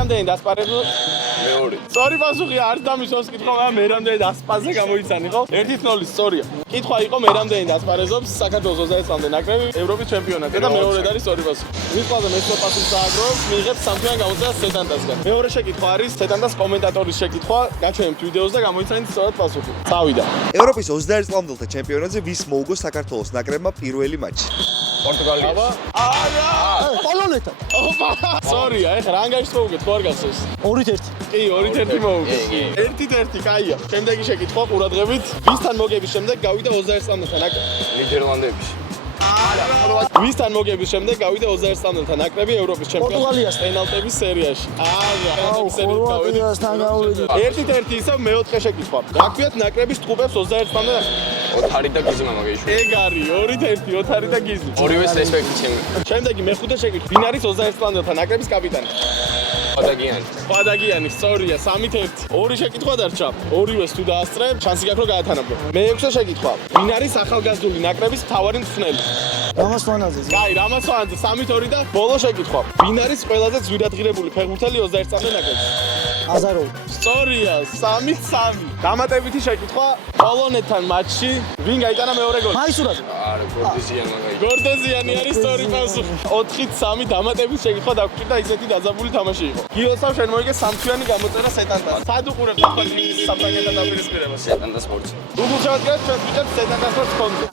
მერამდენი დასპარეზო მეორე. სწორი პასუხი არ დამისვავს კითხვა, მაგრამ მერამდენი დასპაზე გამოიცანი, ხო? 1-0 სწორია. კითხვა იყო მერამდენი დასპარეზობს საქართველოს 29-მდე ნაკრები ევროპის ჩემპიონატზე და მეორედ არის სწორი პასუხი. ვის ყველაზე მეტ პასუხს დააგროვებს, მიიღებს სამთვიან გამოწვევას სეტანდასგან. მეორე შეკითხვა არის სეტანდას კომენტატორის შეკითხვა, გაჩვენებთ ვიდეოს და გამოიცანით სწორად პასუხი. წავიდა. ევროპის 21 წლამდელთა ჩემპიონატზე ვის მოუგო საქართველოს ნაკრებმა პირველი მატჩი? პორტუგალია. არა! პოლონეთთან. ოპა! სწორია, ეხლა რა ანგარიშს მოუგეთ, ხო არ გახსოვს? 2-1. კი, 2-1 მოუგეთ. 1-1, კაია. შემდეგი შეკითხვა ყურადღებით, ვისთან მოგების შემდეგ გავიდა 21 წლამდელთა ნაკრები? ნიდერლანდებში. ვისთან მოგების შემდეგ გავიდა 21 წლამდელთა ნაკრები ევროპის ჩემპიონატის პენალტების სერიაში? არა, პენალტების სერიით გავიდა. ხორვატიასთან გავიდა. 1-1 ისევ მეოთხე შეკითხვა. რა ქვიათ ნაკრების ტყუპებს 21 წლამდე ნაკრები? ოთარი და გიზი მამაგეიშვილი. ეგ არის 2-1, ოთარი და გიზი. ორივეს რესპექტი ჩემი. შემდეგი მეხუთე შეკითხვა. ვინ არის 21 წლამდელთა ნაკრების კაპიტანი? პადაგიანი. პადაგიანი, სწორია, 3-1. ორი შეკითხვა დარჩა. ორივეს თუ დაასწრებ, შანსი გაქვს რომ გაათანაბო. მეექვსე შეკითხვა. ვინ არის ახალგაზრდული ნაკრების მთავარი მწვრთნელი? რამასვანაძე. კაი, რამასვანაძე 3-2 და ბოლო შეკითხვა. ვინ არის ყველაზე ძვირადღირებული ფეხბურთელი 21 წლამდე ნაკრებში? აზაროვი. სწორია, 3-3. დამატებითი შეკითხვა. პოლონეთთან მატჩში ვინ გაიტანა მეორე გოლი? მაისურაძე. არა, გორდიზიანი მაგაიშვილი. გორდეზიანი არის სწორი პასუხი. 4-3 დამატებითი შეკითხვა დაგვრჩა და ისეთი დაძაბული თამაში იყო. გიოსავ შენ მოიგე სამთვიანი გამოწერა სეტანდას. სად უყურებთ ახლა სამთვიანთან დაპირისპირებას? სეტანდა სპორტს. Google შევადგინეთ ჩვენ ვიჭერთ სეტანდას სპორტს.